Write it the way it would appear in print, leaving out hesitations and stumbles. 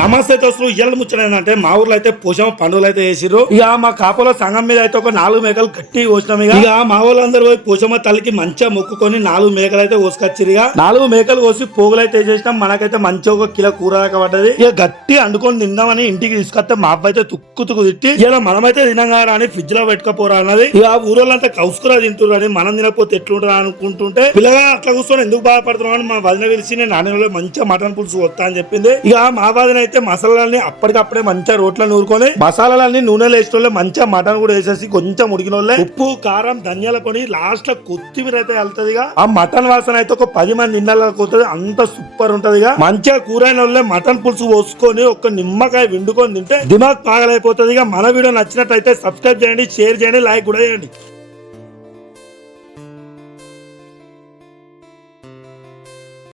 నమస్తే దోస్తులు, ఇయ్యాల ముచ్చట ఏంటంటే మా ఊర్లో అయితే పోషమ పండుగలు అయితే వేసిర్రు. ఇక మా కాపలో సంఘం మీద అయితే ఒక 4 మేకలు గట్టి కోసినాం. ఇక మా వాళ్ళందరూ పోయి పోషమ్మ తల్లికి మంచిగా మొక్కుకొని 4 మేకలు అయితే కోసుకొచ్చిరు. ఇక 4 మేకలు కోసి పోగులు అయితే వేసేసినాం. మనకైతే మంచిగా 1 కిలో కూర దాకా పడ్డది. ఇక గట్టి అండుకొని తిందామని ఇంటికి తీసుకొస్తే మా అబ్బాయి అయితే తుక్కు తిట్టి ఇలా మనమైతే తినంగా అని ఫ్రిడ్జ్ లో పెట్టుకోపోరా అన్నది. ఇక ఊరోళ్ళంతా కౌసుకురా తింటున్నారు అని మనం తినకపోతే ఎట్లుంటారా అనుకుంటుంటే పిల్లగా అట్లా కూర్చొని ఎందుకు బాధపడుతున్నాం అని మా వదిన పిలిచి నేను నాన్న మంచిగా మటన్ పులుసు వస్తా అని చెప్పింది. ఇక మా వదిన అయితే మసాలాలని అప్పటికప్పుడే మంచిగా రోట్లో నూరుకొని మసాలాలన్నీ నూనెలో వేసిన మంచిగా మటన్ కూడా వేసేసి కొంచెం ఉడికిన వాళ్ళే ఉప్పు కారం ధనియాల పొడి లాస్ట్ లో కొత్తిమీర అయితే వెళ్తుంది. ఆ మటన్ వాసన అయితే ఒక 10 మంది ఇళ్ళకి పోతుంది. అంత సూపర్ ఉంటది. మంచిగా కూరైన వాళ్ళే మటన్ పులుసు పోసుకొని ఒక నిమ్మకాయ విండుకొని తింటే దిమాగ్ పాగలైపోతుంది. మన వీడియో నచ్చినట్లయితే సబ్స్క్రైబ్ చేయండి, షేర్ చేయండి, లైక్ కూడా చేయండి.